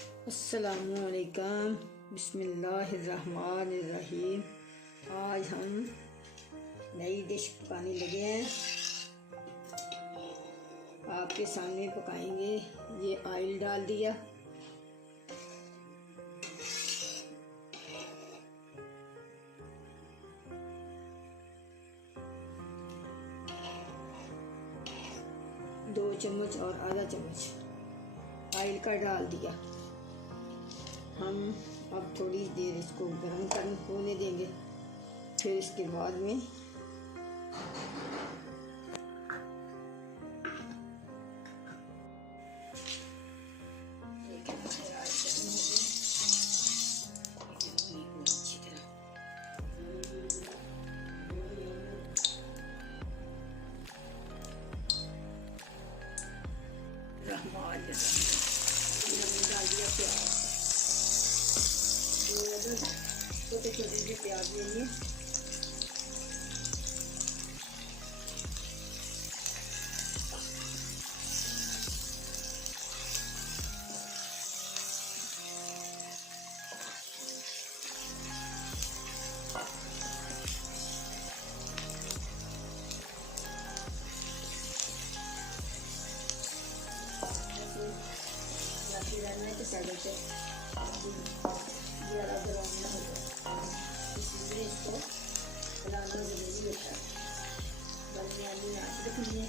अस्सलामुअलैकुम, बिस्मिल्लाहिर्रहमानिर्रहीम। आज हम नई डिश पकाने लगे हैं, आपके सामने पकाएंगे। ये ऑयल डाल दिया, दो चम्मच और आधा चम्मच ऑयल का डाल दिया। हम अब थोड़ी देर इसको गर्म होने देंगे, फिर इसके बाद में डाल दिया प्याज, छोटे छोटे से प्याज लेंगे। रहने के साइड से ज़्यादा ब्राउन ना हो जाए, इसलिए इसको बनाना ज़रूरी होता है। दरमियानी आंच रखनी है।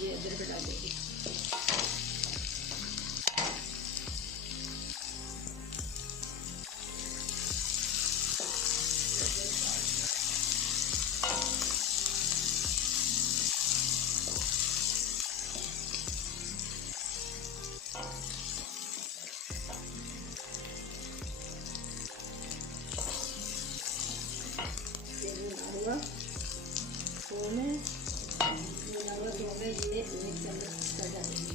ये अदरक डालेंगे। ये भुना हुआ थोम है, ये 1 चम्मच का डालेंगे।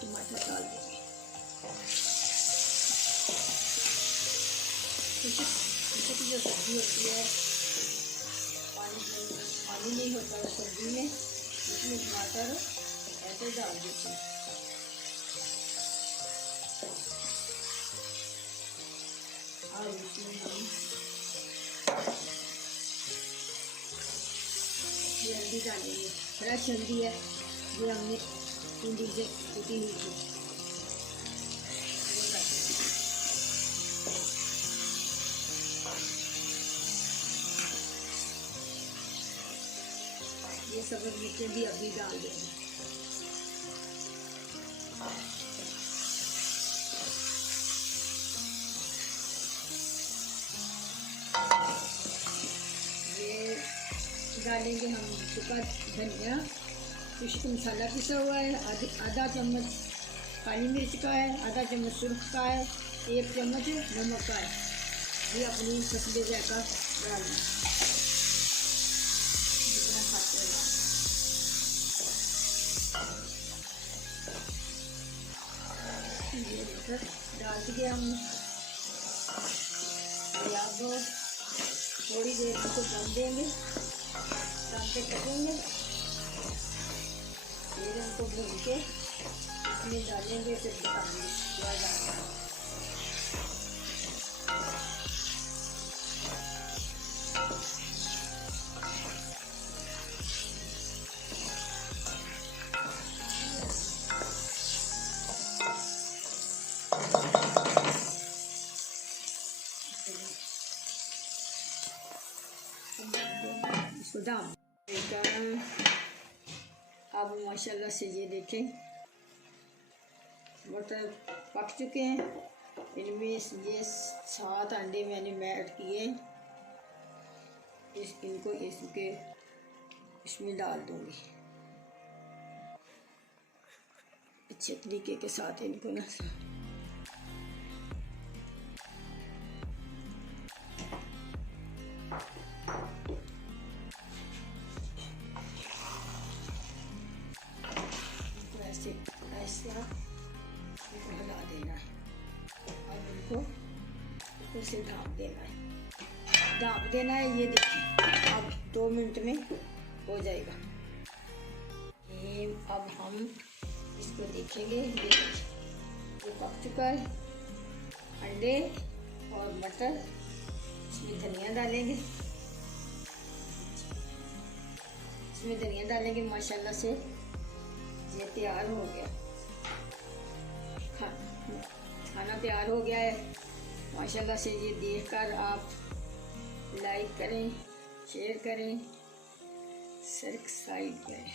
टमाटर डाल देंगे। की जो सब्जी होती है, पानी नहीं होता है सब्जी में, इसमें टमाटर ऐसे डाल देते हैं। और इसमें हम ये हल्दी डालेंगे। फ्रेश हल्दी है, ये हमने 3 दिन से कुटी हुई थी। ये सब्ज़ मिर्चें भी अभी डाल देंगे। ये डालेंगे हम सूखा धनिया, खुश्क मसाला पिसा हुआ है, आधा चम्मच काली मिर्च का है, आधा चम्मच सुर्ख का है, 1 चम्मच नमक का है। ये अपनी फसले जायका डालना, जितना खाते हैं। ये डाल दिए हम। अब थोड़ी देर इसको दम देंगे, दम पे करेंगे। फिर हमको भून के इसमें डालेंगे, फिर बताएंगे क्या डालना है। बादाम। अब माशाल्लाह से ये देखें मटर पक चुके हैं। इनमें ये 7 अंडे मैंने ऐड किए, इनको इसमें डाल दूँगी अच्छे तरीके के साथ इनको ना। ऐसे ऐसा इनको हिला देना है और इनको ऊपर से ढाँप देना है। ये देखिए अब 2 मिनट में हो जाएगा। ये अब हम इसको देखेंगे। ये पक चुका है अंडे और मटर। इसमें धनिया डालेंगे, माशाल्लाह से ये तैयार हो गया। खाना तैयार हो गया है माशाल्लाह से। ये देखकर आप लाइक करें, शेयर करें, सब्सक्राइब करें।